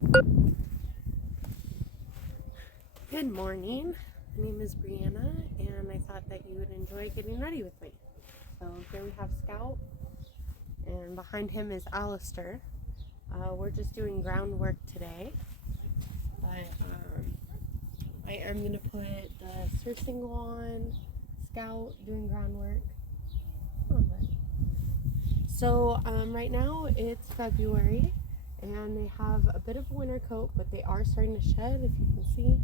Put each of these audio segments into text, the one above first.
Good morning. My name is Brianna, and I thought that you would enjoy getting ready with me. So here we have Scout, and behind him is Alistair. We're just doing groundwork today, but I am going to put the surf single on, Scout doing groundwork. So right now it's February, and they have a bit of a winter coat, but they are starting to shed, if you can see.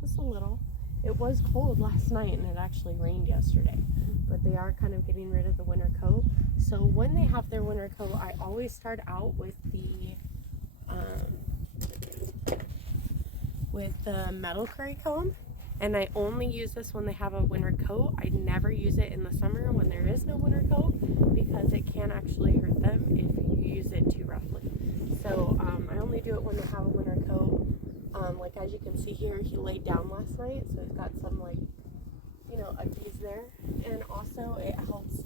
Just a little. It was cold last night and it actually rained yesterday, but they are kind of getting rid of the winter coat. So when they have their winter coat, I always start out with the metal curry comb, and I only use this when they have a winter coat. I never use it in the summer when there is no winter coat, because it can actually hurt them if you use it too roughly. So I only do it when they have a winter coat. Like as you can see here, he laid down last night, so he's got some undies there, and also it helps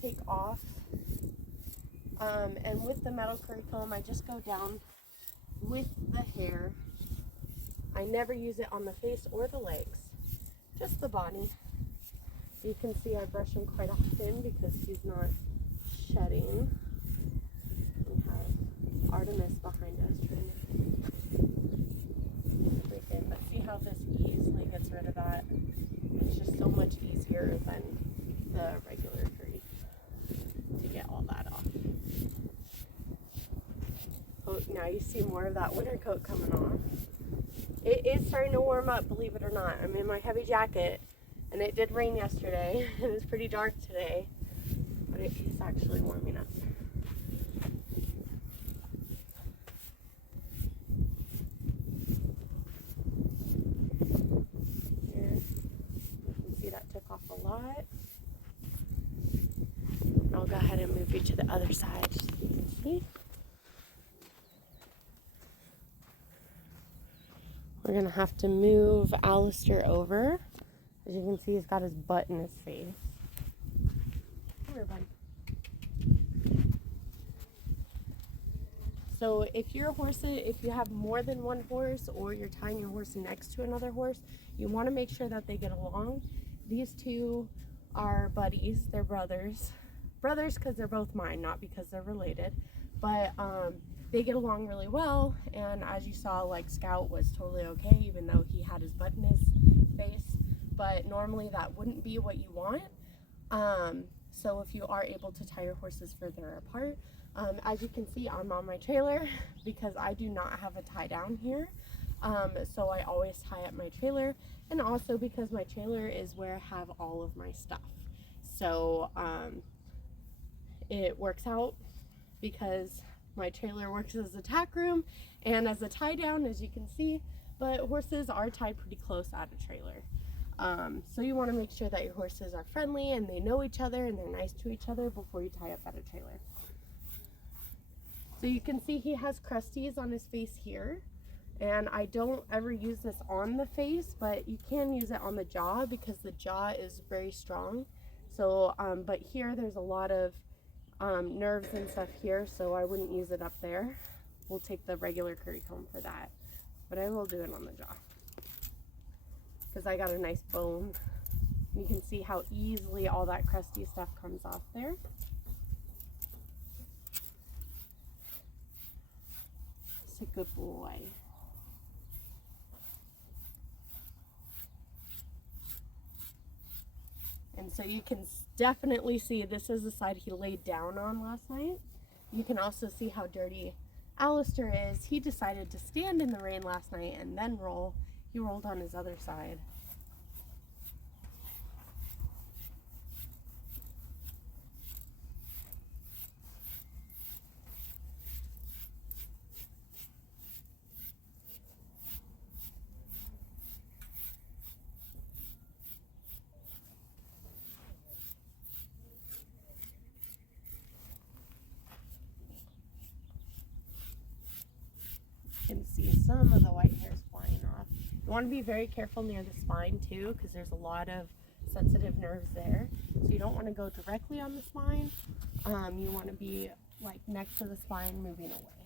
take off. And with the metal curry comb, I just go down with the hair. I never use it on the face or the legs, just the body. You can see I brush him quite often because he's not shedding. We have Artemis behind us trying to but see how this easily gets rid of that. It's just so much easier than the regular curry to get all that off. Oh, now you see more of that winter coat coming off. It is starting to warm up, believe it or not. I'm in my heavy jacket, and it did rain yesterday. It was pretty dark today, but it is actually warming up. Off a lot. I'll go ahead and move you to the other side so you can see. We're gonna have to move Alistair over. As you can see, he's got his butt in his face. Come here, bud. So if you have more than one horse, or you're tying your horse next to another horse, you want to make sure that they get along. These two are buddies. They're brothers. Brothers because they're both mine, not because they're related. But they get along really well. And as you saw, like, Scout was totally okay, even though he had his butt in his face. But normally that wouldn't be what you want. So if you are able to tie your horses further apart, as you can see, I'm on my trailer because I do not have a tie down here. So I always tie up my trailer, and also because my trailer is where I have all of my stuff. So it works out because my trailer works as a tack room and as a tie down, as you can see, but horses are tied pretty close at a trailer. So you want to make sure that your horses are friendly and they know each other and they're nice to each other before you tie up at a trailer. So you can see he has crusties on his face here. And I don't ever use this on the face, but you can use it on the jaw because the jaw is very strong. So, but here there's a lot of nerves and stuff here, so I wouldn't use it up there. We'll take the regular curry comb for that, but I will do it on the jaw because I got a nice bone. You can see how easily all that crusty stuff comes off there. It's a good boy. And so you can definitely see this is the side he laid down on last night. You can also see how dirty Alistair is. He decided to stand in the rain last night and then roll. He rolled on his other side. Can see some of the white hairs flying off. You want to be very careful near the spine too, because there's a lot of sensitive nerves there. So you don't want to go directly on the spine. You want to be like next to the spine, moving away.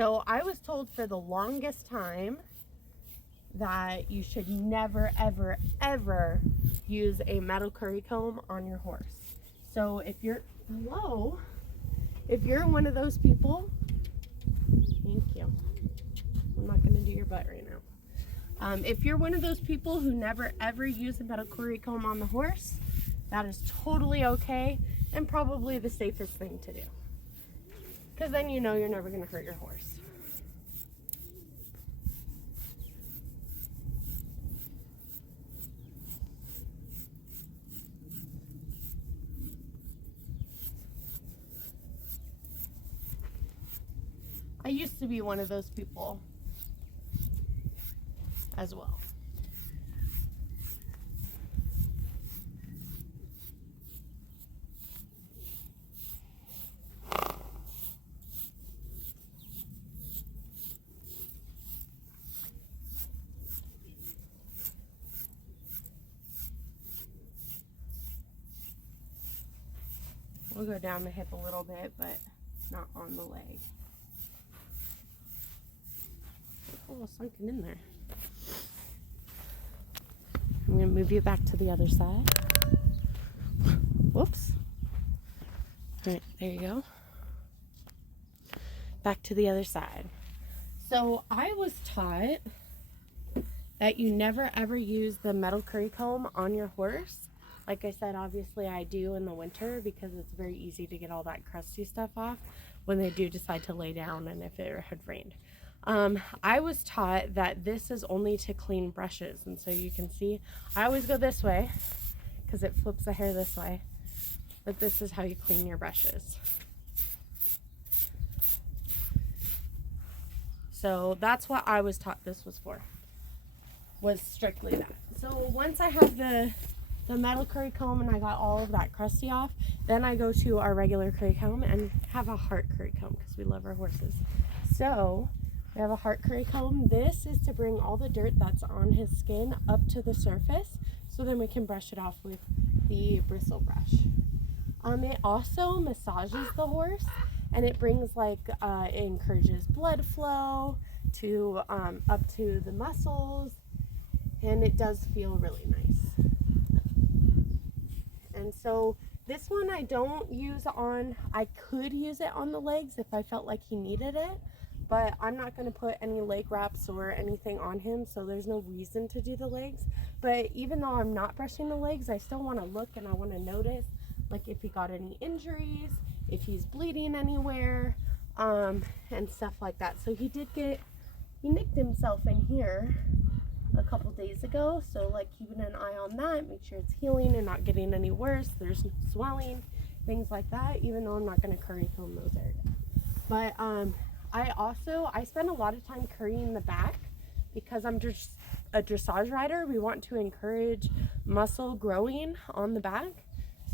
So I was told for the longest time that you should never, ever, ever use a metal curry comb on your horse. So if you're, if you're one of those people, thank you. I'm not going to do your butt right now. If you're one of those people who never ever use a metal curry comb on the horse, that is totally okay and probably the safest thing to do. Because then you know you're never going to hurt your horse. I used to be one of those people as well. We'll go down the hip a little bit, but not on the leg. A little sunken in there. I'm going to move you back to the other side. Whoops. All right, there you go. Back to the other side. So I was taught that you never ever use the metal curry comb on your horse. Like I said, obviously I do in the winter because it's very easy to get all that crusty stuff off when they do decide to lay down and if it had rained. I was taught that this is only to clean brushes, and so you can see I always go this way because it flips the hair this way, but this is how you clean your brushes. So that's what I was taught this was for, was strictly that. So once I have the metal curry comb and I got all of that crusty off, then I go to our regular curry comb and have a heart curry comb because we love our horses. So we have a heart curry comb. This is to bring all the dirt that's on his skin up to the surface so then we can brush it off with the bristle brush. It also massages the horse and it brings it encourages blood flow to up to the muscles, and it does feel really nice. And so this one I don't use on, I could use it on the legs if I felt like he needed it, but I'm not going to put any leg wraps or anything on him, so there's no reason to do the legs. But even though I'm not brushing the legs, I still want to look and I want to notice, like if he got any injuries, if he's bleeding anywhere, and stuff like that. So he nicked himself in here a couple days ago, so like keeping an eye on that, make sure it's healing and not getting any worse, there's no swelling, things like that, even though I'm not going to curry comb those areas. But I spend a lot of time currying the back because I'm just a dressage rider. We want to encourage muscle growing on the back.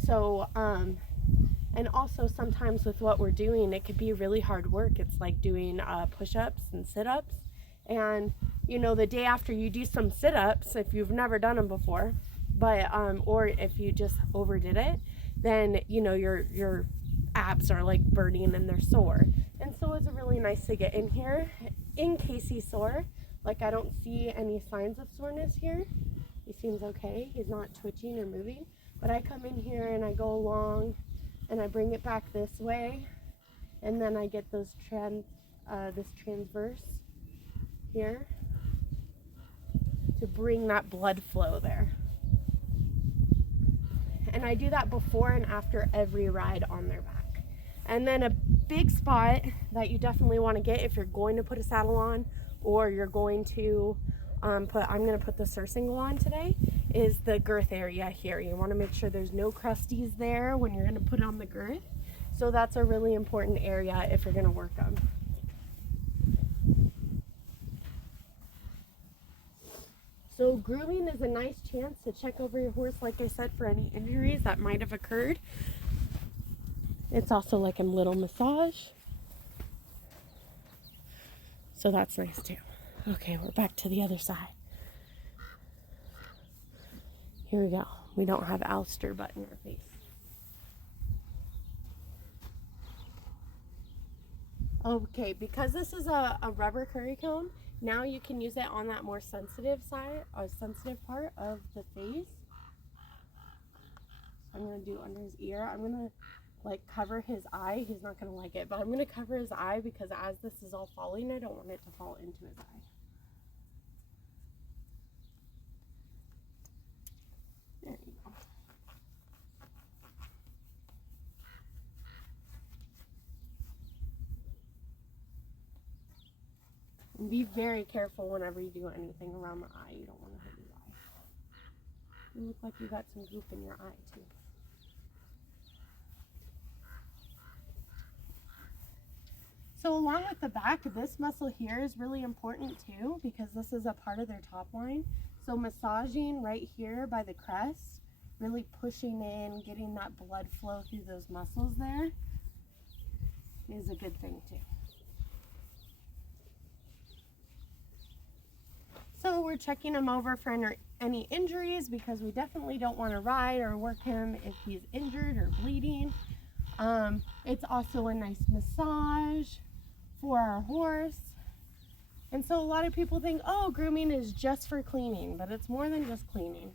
So and also sometimes with what we're doing, it could be really hard work. It's like doing push-ups and sit-ups, and you know, the day after you do some sit-ups, if you've never done them before, but or if you just overdid it, then you know your abs are like burning and they're sore. And so it's really nice to get in here in case he's sore. Like I don't see any signs of soreness here. He seems okay. He's not twitching or moving. But I come in here and I go along and I bring it back this way, and then I get those this transverse here to bring that blood flow there. And I do that before and after every ride on their back. And then a big spot that you definitely want to get if you're going to put a saddle on, or you're going to I'm going to put the surcingle on today, is the girth area here. You want to make sure there's no crusties there when you're going to put on the girth. So that's a really important area if you're going to work them. So grooming is a nice chance to check over your horse, like I said, for any injuries that might have occurred. It's also like a little massage. So that's nice too. Okay, we're back to the other side. Here we go. We don't have Alistair butt in our face. Okay, because this is a rubber curry comb, now you can use it on that more sensitive side, or sensitive part of the face. So I'm gonna do under his ear. I'm gonna like cover his eye. He's not gonna like it, but I'm gonna cover his eye because as this is all falling, I don't want it to fall into his eye. There you go. And be very careful whenever you do anything around the eye. You don't want to hurt his eye. You look like you got some goop in your eye too. So along with the back, this muscle here is really important too because this is a part of their top line. So massaging right here by the crest, really pushing in, getting that blood flow through those muscles there is a good thing too. So we're checking him over for any injuries because we definitely don't want to ride or work him if he's injured or bleeding. It's also a nice massage for our horse. And so a lot of people think, oh, grooming is just for cleaning, but it's more than just cleaning.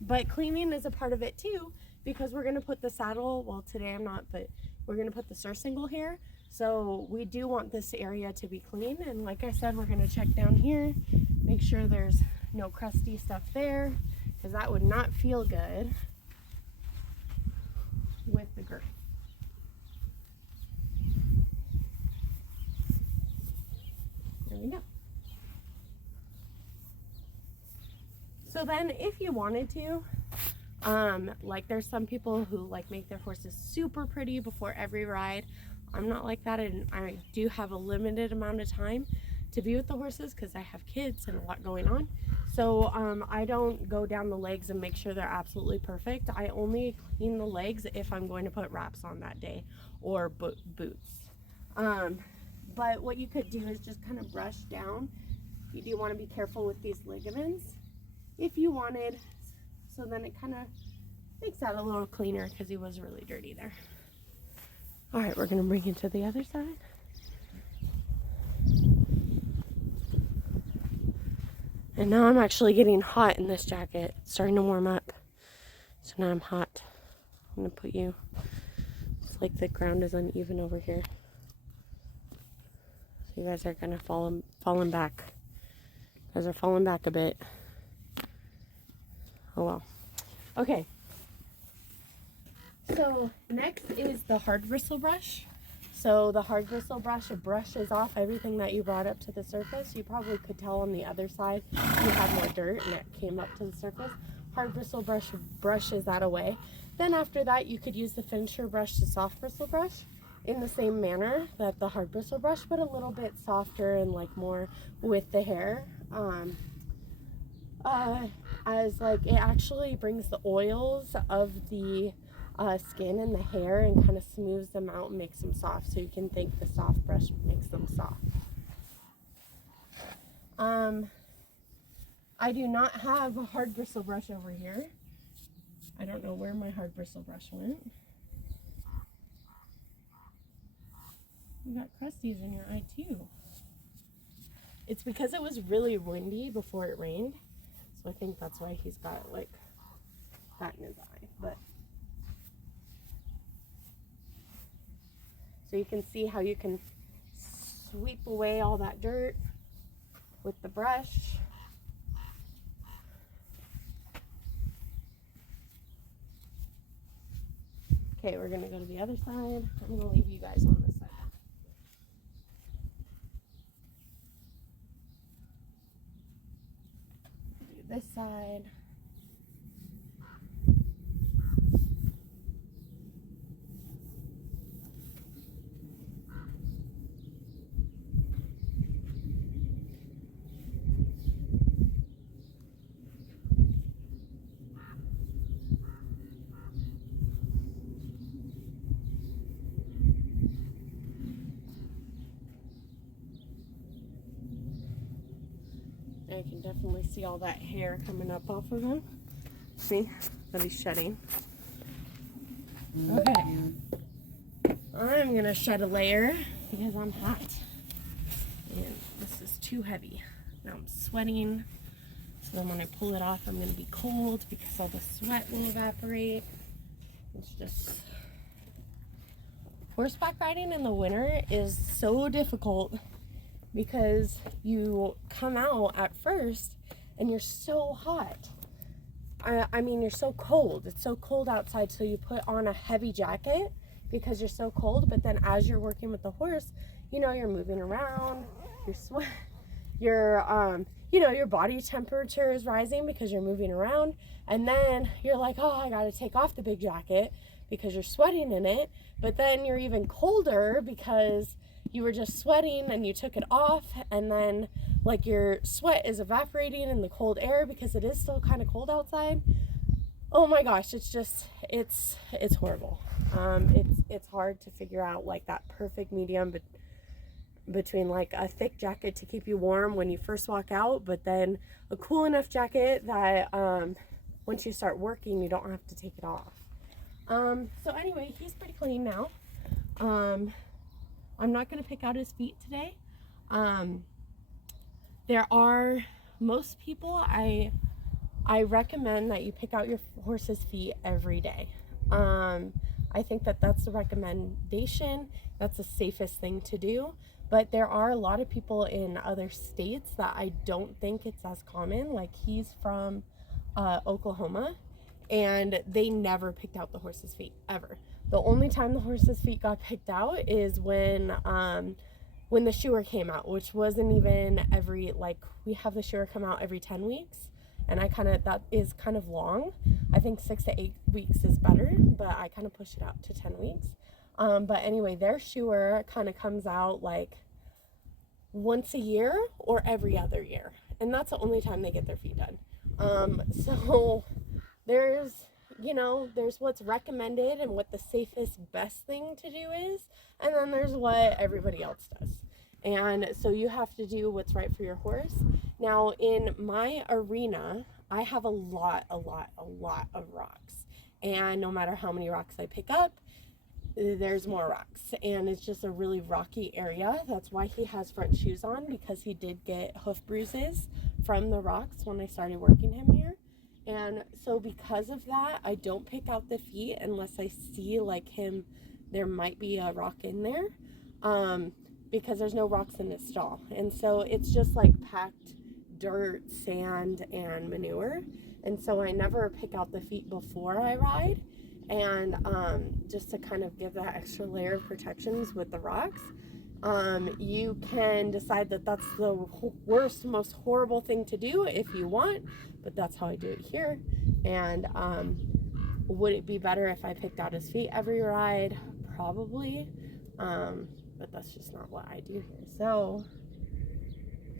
But cleaning is a part of it too because we're going to put the saddle, well today I'm not, but we're going to put the surcingle here. So we do want this area to be clean, and like I said, we're going to check down here, make sure there's no crusty stuff there, because that would not feel good with the girth. There we go. So then if you wanted to, like there's some people who like make their horses super pretty before every ride. I'm not like that, and I do have a limited amount of time to be with the horses because I have kids and a lot going on. So I don't go down the legs and make sure they're absolutely perfect. I only clean the legs if I'm going to put wraps on that day or boots. But what you could do is just kind of brush down. You do want to be careful with these ligaments if you wanted, so then it kind of makes that a little cleaner because he was really dirty there. All right, we're going to bring it to the other side. And now I'm actually getting hot in this jacket. It's starting to warm up. So now I'm hot. I'm going to put you, it's like the ground is uneven over here. So you guys are kind of falling back. You guys are falling back a bit. Oh well. Okay. So next is the hard bristle brush. So the hard bristle brush, it brushes off everything that you brought up to the surface. You probably could tell on the other side you had more dirt and it came up to the surface. Hard bristle brush brushes that away. Then after that you could use the finisher brush, the soft bristle brush, in the same manner that the hard bristle brush, but a little bit softer and like more with the hair. As like it actually brings the oils of the skin and the hair and kind of smooths them out and makes them soft, so you can think the soft brush makes them soft. I do not have a hard bristle brush over here. I don't know where my hard bristle brush went. You got crusties in your eye too. It's because it was really windy before it rained, so I think that's why he's got like that in his eye. But so you can see how you can sweep away all that dirt with the brush. Okay, we're gonna go to the other side. I'm gonna leave you guys on this side. Do this side. I can definitely see all that hair coming up off of him. See that he's shedding. Okay. I'm gonna shed a layer because I'm hot and this is too heavy. Now I'm sweating, so then when I pull it off I'm gonna be cold because all the sweat will evaporate. It's just, horseback riding in the winter is so difficult because you come out at first and you're so hot. I mean, you're so cold. It's so cold outside, so you put on a heavy jacket because you're so cold. But then as you're working with the horse, you know, you're moving around, you're sweat, you know, your body temperature is rising because you're moving around. And then you're like, oh, I got to take off the big jacket because you're sweating in it. But then you're even colder because you were just sweating and you took it off, and then like your sweat is evaporating in the cold air because it is still kind of cold outside. Oh my gosh, it's just, it's horrible. It's hard to figure out like that perfect medium between like a thick jacket to keep you warm when you first walk out, but then a cool enough jacket that once you start working you don't have to take it off. So anyway, he's pretty clean now. I'm not going to pick out his feet today. There are, most people, I recommend that you pick out your horse's feet every day. I think that that's the recommendation. That's the safest thing to do. But there are a lot of people in other states that I don't think it's as common. Like he's from Oklahoma, and they never picked out the horse's feet, ever. The only time the horse's feet got picked out is when the shoer came out, which wasn't even every, like, we have the shoer come out every 10 weeks. And that is kind of long. I think 6 to 8 weeks is better, but I kind of push it out to 10 weeks. But anyway, their shoer kind of comes out like once a year or every other year. And that's the only time they get their feet done. So there's, you know, there's what's recommended and what the safest, best thing to do is, and then there's what everybody else does. And so you have to do what's right for your horse. Now in my arena, I have a lot of rocks. And no matter how many rocks I pick up, there's more rocks. And it's just a really rocky area. That's why he has front shoes on, because he did get hoof bruises from the rocks when I started working him here. And so because of that, I don't pick out the feet unless I see like him, there might be a rock in there, because there's no rocks in his stall. And so it's just like packed dirt, sand, and manure. And so I never pick out the feet before I ride. And just to kind of give that extra layer of protections with the rocks. You can decide that that's the worst, most horrible thing to do if you want, but that's how I do it here. And would it be better if I picked out his feet every ride? Probably, but that's just not what I do here. So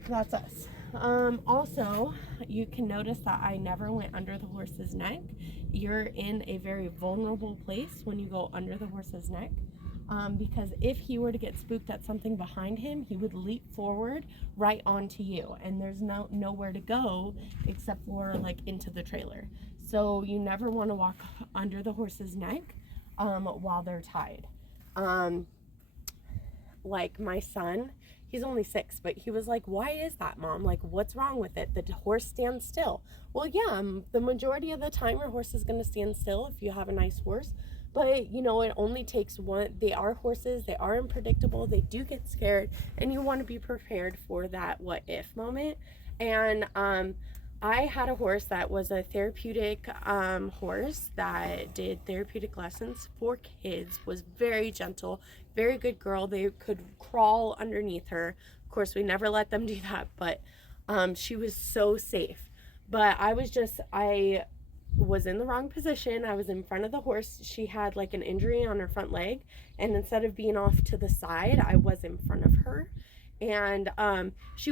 that's us. Also, you can notice that I never went under the horse's neck. You're in a very vulnerable place when you go under the horse's neck. Because if he were to get spooked at something behind him, he would leap forward right onto you, and there's nowhere to go except for like into the trailer. So you never want to walk under the horse's neck while they're tied. Like my son, he's only 6, but he was like, why is that, Mom? Like, what's wrong with it? The horse stands still. Well, yeah, the majority of the time your horse is going to stand still if you have a nice horse. But, you know, it only takes one. They are horses. They are unpredictable. They do get scared. And you want to be prepared for that what if moment. And I had a horse that was a therapeutic horse that did therapeutic lessons for kids, was very gentle, very good girl. They could crawl underneath her. Of course, we never let them do that, but she was so safe. But I was in the wrong position. I was in front of the horse. She had like an injury on her front leg, and instead of being off to the side, I was in front of her. And she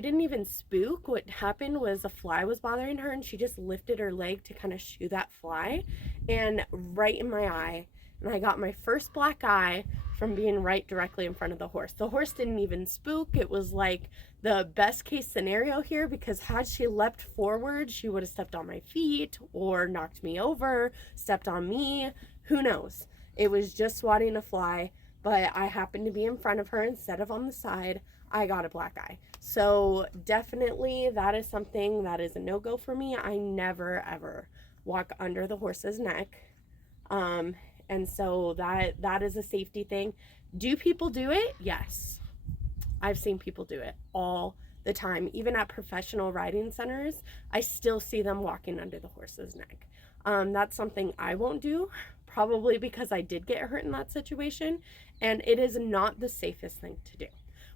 didn't even spook. What happened was a fly was bothering her, and she just lifted her leg to kind of shoo that fly, and right in my eye. And I got my first black eye from being right directly in front of the horse. The horse didn't even spook. It was like the best case scenario here, because had she leapt forward, she would have stepped on my feet or knocked me over, stepped on me. Who knows? It was just swatting a fly, but I happened to be in front of her instead of on the side. I got a black eye. So definitely that is something that is a no-go for me. I never ever walk under the horse's neck. And so that is a safety thing. Do people do it? Yes. I've seen people do it all the time. Even at professional riding centers, I still see them walking under the horse's neck. That's something I won't do, probably because I did get hurt in that situation, and it is not the safest thing to do.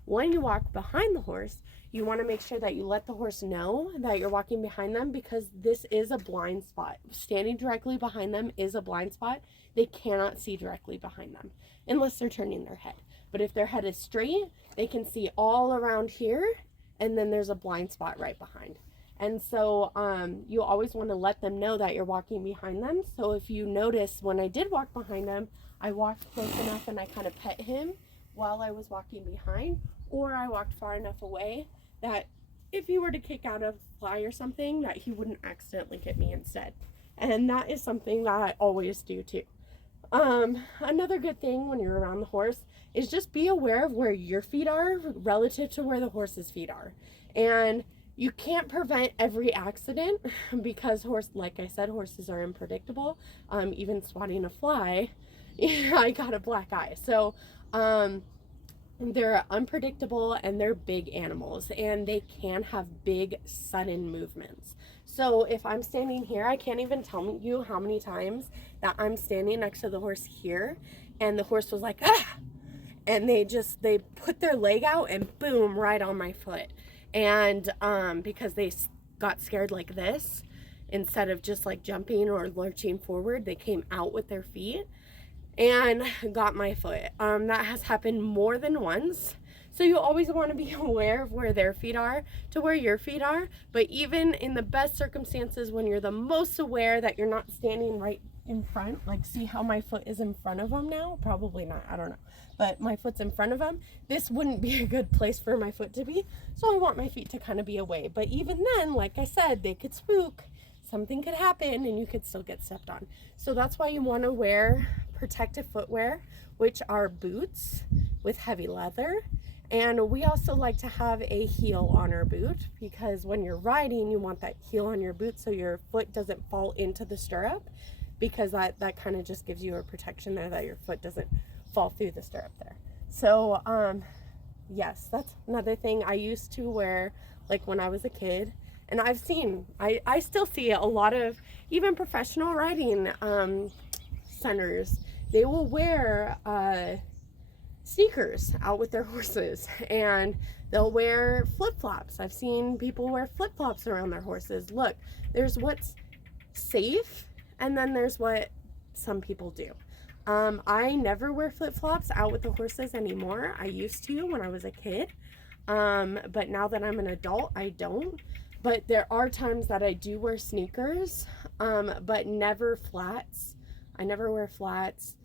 When you walk behind the horse, you want to make sure that you let the horse know that you're walking behind them, because this is a blind spot. Standing directly behind them is a blind spot. They cannot see directly behind them unless they're turning their head. But if their head is straight, they can see all around here, and then there's a blind spot right behind. And so you always want to let them know that you're walking behind them. So if you notice, when I did walk behind him, I walked close enough and I kind of pet him while I was walking behind, or I walked far enough away that if he were to kick out a fly or something, that he wouldn't accidentally get me instead. And that is something that I always do too. Another good thing when you're around the horse is just be aware of where your feet are relative to where the horse's feet are. And you can't prevent every accident because like I said, horses are unpredictable. Even swatting a fly, I got a black eye. So, they're unpredictable and they're big animals, and they can have big sudden movements. So if I'm standing here, I can't even tell you how many times that I'm standing next to the horse here and the horse was like, ah, and they put their leg out and boom, right on my foot. And because they got scared like this, instead of just like jumping or lurching forward, they came out with their feet and got my foot. That has happened more than once. So you always want to be aware of where their feet are to where your feet are. But even in the best circumstances, when you're the most aware that you're not standing right in front, like see how my foot is in front of them now? Probably not, I don't know. But my foot's in front of them. This wouldn't be a good place for my foot to be. So I want my feet to kind of be away. But even then, like I said, they could spook. Something could happen and you could still get stepped on. So that's why you want to wear protective footwear, which are boots with heavy leather. And we also like to have a heel on our boot, because when you're riding, you want that heel on your boot so your foot doesn't fall into the stirrup, because that kind of just gives you a protection there that your foot doesn't fall through the stirrup there. So yes, that's another thing I used to wear like when I was a kid. And I still see a lot of even professional riding centers. They will wear sneakers out with their horses, and they'll wear flip-flops. I've seen people wear flip-flops around their horses. Look, there's what's safe, and then there's what some people do. I never wear flip-flops out with the horses anymore. I used to when I was a kid, but now that I'm an adult, I don't. But there are times that I do wear sneakers, but never flats. I never wear flats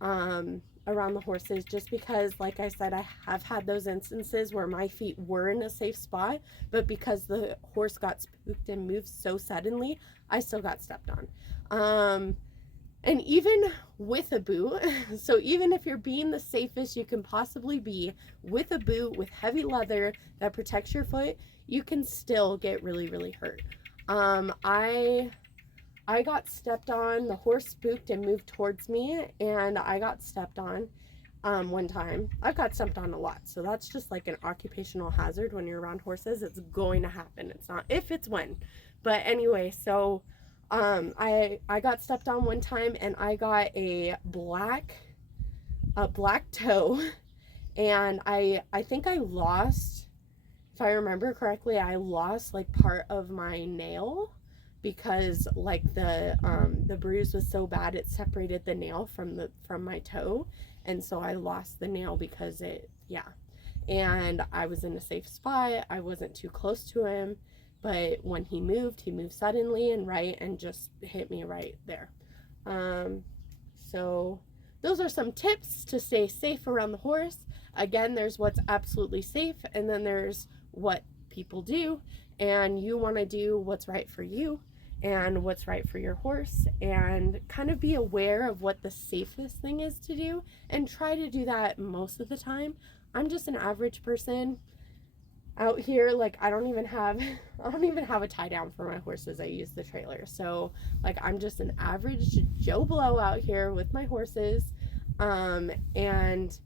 around the horses, just because, like I said, I have had those instances where my feet were in a safe spot, but because the horse got spooked and moved so suddenly, I still got stepped on. And even with a boot, so even if you're being the safest you can possibly be with a boot with heavy leather that protects your foot, you can still get really, really hurt. I got stepped on. The horse spooked and moved towards me, and I got stepped on one time. I've got stepped on a lot, so that's just like an occupational hazard when you're around horses. It's going to happen. It's not if, it's when. But anyway, so I got stepped on one time, and I got a black toe, and I think I lost, if I remember correctly, I lost like part of my nail, because like the bruise was so bad it separated the nail from my toe, and so I lost the nail because and I was in a safe spot. I wasn't too close to him, but when he moved suddenly and just hit me right there. So those are some tips to stay safe around the horse. Again, there's what's absolutely safe, and then there's what people do, and you want to do what's right for you. and what's right for your horse, and kind of be aware of what the safest thing is to do and try to do that most of the time. I'm just an average person out here. Like I don't even have a tie down for my horses. I use the trailer. So like I'm just an average Joe Blow out here with my horses. And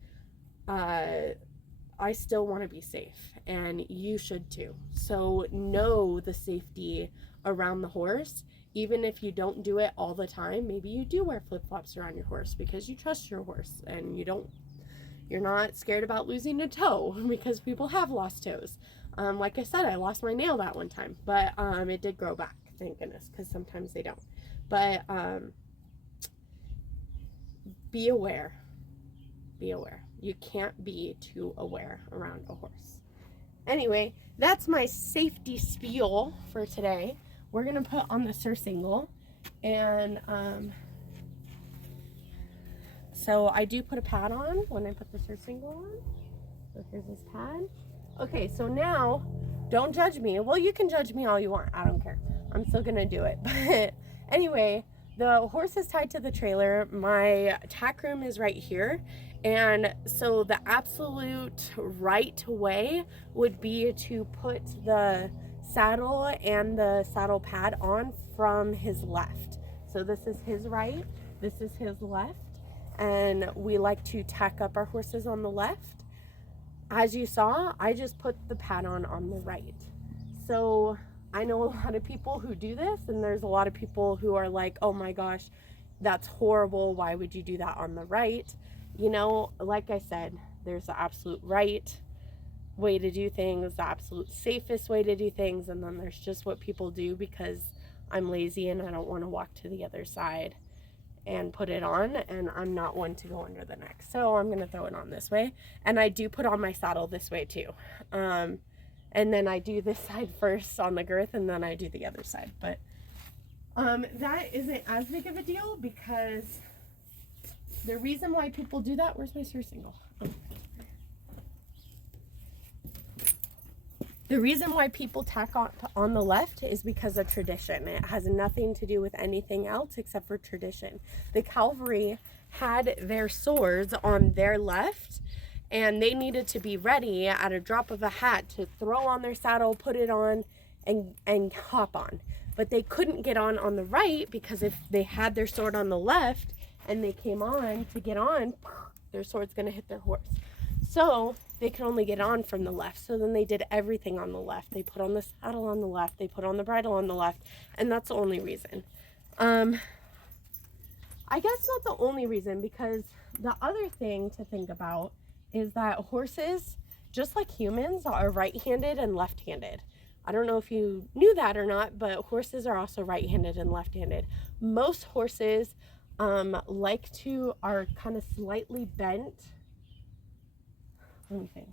I still want to be safe, and you should too. So know the safety around the horse. Even if you don't do it all the time, maybe you do wear flip-flops around your horse because you trust your horse and you're not scared about losing a toe, because people have lost toes. Like I said, I lost my nail that one time, but it did grow back, thank goodness, because sometimes they don't. But be aware. Be aware. You can't be too aware around a horse. Anyway, that's my safety spiel for today. We're gonna put on the surcingle, and so I do put a pad on when I put the surcingle on. So here's this pad. Okay, so now don't judge me. Well, you can judge me all you want. I don't care. I'm still gonna do it. But anyway, the horse is tied to the trailer. My tack room is right here. And so the absolute right way would be to put the saddle and the saddle pad on from his left. So this is his right, this is his left, and we like to tack up our horses on the left. As you saw, I just put the pad on the right. So I know a lot of people who do this, and there's a lot of people who are like, oh my gosh, that's horrible. Why would you do that on the right? You know, like I said, there's the absolute right way to do things, the absolute safest way to do things, and then there's just what people do because I'm lazy and I don't want to walk to the other side and put it on, and I'm not one to go under the neck. So I'm going to throw it on this way, and I do put on my saddle this way too. And then I do this side first on the girth, and then I do the other side. But that isn't as big of a deal, because the reason why people do that, where's my surcingle? Oh. The reason why people tack on the left is because of tradition. It has nothing to do with anything else except for tradition. The cavalry had their swords on their left, and they needed to be ready at a drop of a hat to throw on their saddle, put it on, and hop on. But they couldn't get on the right, because if they had their sword on the left and they came on to get on, their sword's going to hit their horse. So they could only get on from the left. So then they did everything on the left. They put on the saddle on the left. They put on the bridle on the left. And that's the only reason. I guess not the only reason, because the other thing to think about is that horses, just like humans, are right-handed and left-handed. I don't know if you knew that or not, but horses are also right-handed and left-handed. Most horses are kind of slightly bent. Let me think.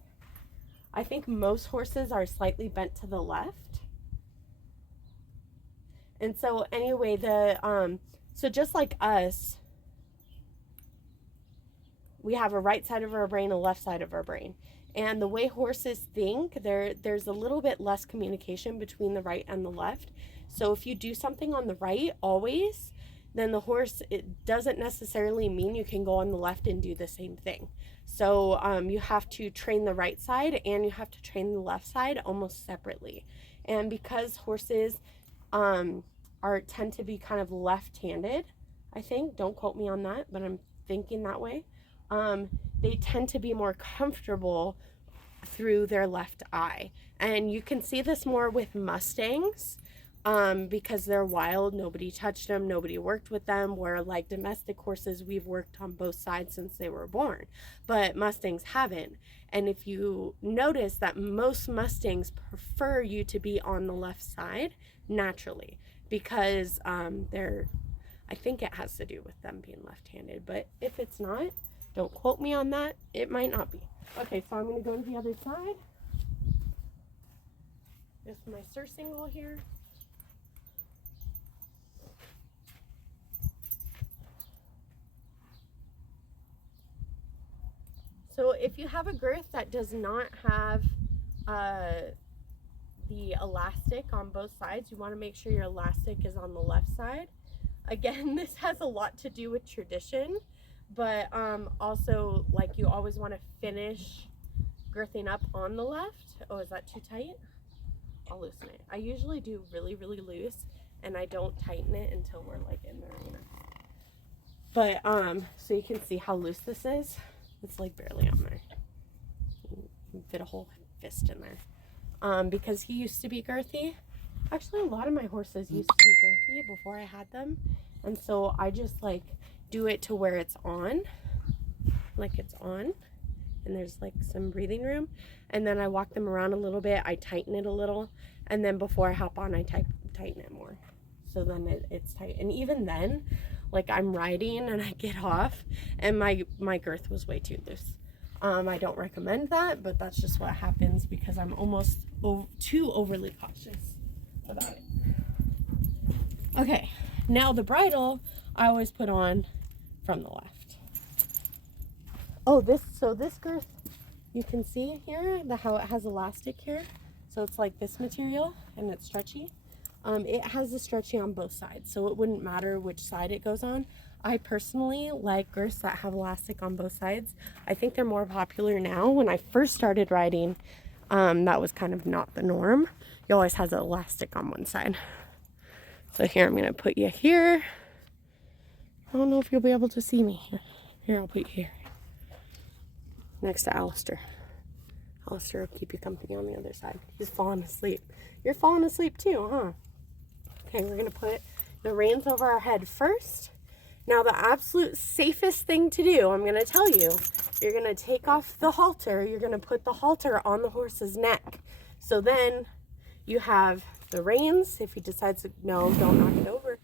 I think most horses are slightly bent to the left. And so anyway, so just like us, we have a right side of our brain, a left side of our brain. And the way horses think, there's a little bit less communication between the right and the left. So if you do something on the right always, then the horse, it doesn't necessarily mean you can go on the left and do the same thing. So you have to train the right side and you have to train the left side almost separately. And because horses tend to be kind of left-handed, I think, don't quote me on that, but I'm thinking that way, they tend to be more comfortable through their left eye. And you can see this more with Mustangs, because they're wild. Nobody touched them, nobody worked with them, where like domestic horses, we've worked on both sides since they were born, but Mustangs haven't. And if you notice that most Mustangs prefer you to be on the left side naturally, because I think it has to do with them being left-handed, but if it's not, don't quote me on that, it might not be. Okay, so I'm going to go to the other side. Just my surcingle here. So if you have a girth that does not have the elastic on both sides. You want to make sure your elastic is on the left side. Again, this has a lot to do with tradition, but also like you always want to finish girthing up on the left. Oh, is that too tight? I'll loosen it. I usually do really, really loose, and I don't tighten it until we're like in the arena. But so you can see how loose this is. It's like barely on there. You can fit a whole fist in there. Because he used to be girthy. Actually, a lot of my horses used to be girthy before I had them, and so I just like do it to where it's on, like it's on, and there's like some breathing room, and then I walk them around a little bit. I tighten it a little, and then before I hop on, I tighten it more, so then it's tight. And even then, like I'm riding and I get off, and my girth was way too loose. I don't recommend that, but that's just what happens because I'm almost too overly cautious about it. Okay, now the bridle I always put on from the left. Oh, this girth, you can see here how it has elastic here. So it's like this material and it's stretchy. It has the stretchy on both sides, so it wouldn't matter which side it goes on. I personally like girths that have elastic on both sides. I think they're more popular now. When I first started riding, that was kind of not the norm. It always has an elastic on one side. So here, I'm going to put you here. I don't know if you'll be able to see me here. Here, I'll put you here. Next to Alistair. Alistair will keep you company on the other side. He's falling asleep. You're falling asleep too, huh? Okay, we're going to put the reins over our head first. Now, the absolute safest thing to do, I'm going to tell you, you're going to take off the halter. You're going to put the halter on the horse's neck. So then you have the reins. If he decides to, no, don't knock it over.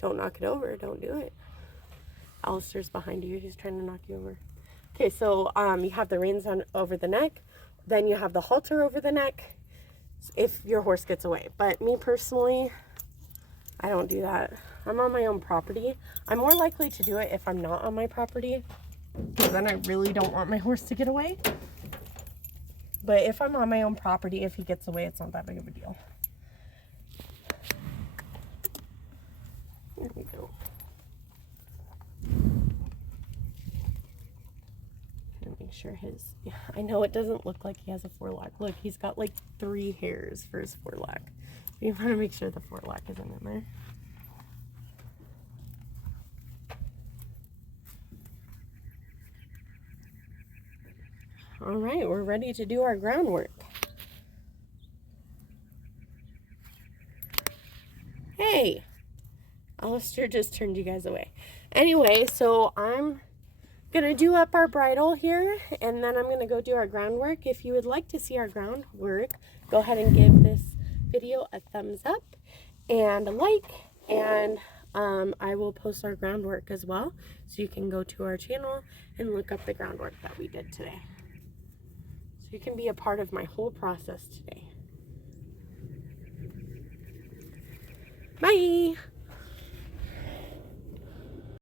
Don't knock it over. Don't do it. Alistair's behind you. He's trying to knock you over. Okay, so you have the reins on over the neck. Then you have the halter over the neck if your horse gets away. But me personally, I don't do that. I'm on my own property. I'm more likely to do it if I'm not on my property, because then I really don't want my horse to get away. But if I'm on my own property, if he gets away, it's not that big of a deal. There we go. Make sure I know it doesn't look like he has a forelock. Look, he's got like 3 hairs for his forelock. You want to make sure the forelock isn't in there. All right, we're ready to do our groundwork. Hey, Alistair just turned you guys away. Anyway, so I'm gonna do up our bridle here, and then I'm gonna go do our groundwork. If you would like to see our groundwork, go ahead and give this video a thumbs up and a like, and I will post our groundwork as well, so you can go to our channel and look up the groundwork that we did today, so you can be a part of my whole process today. Bye.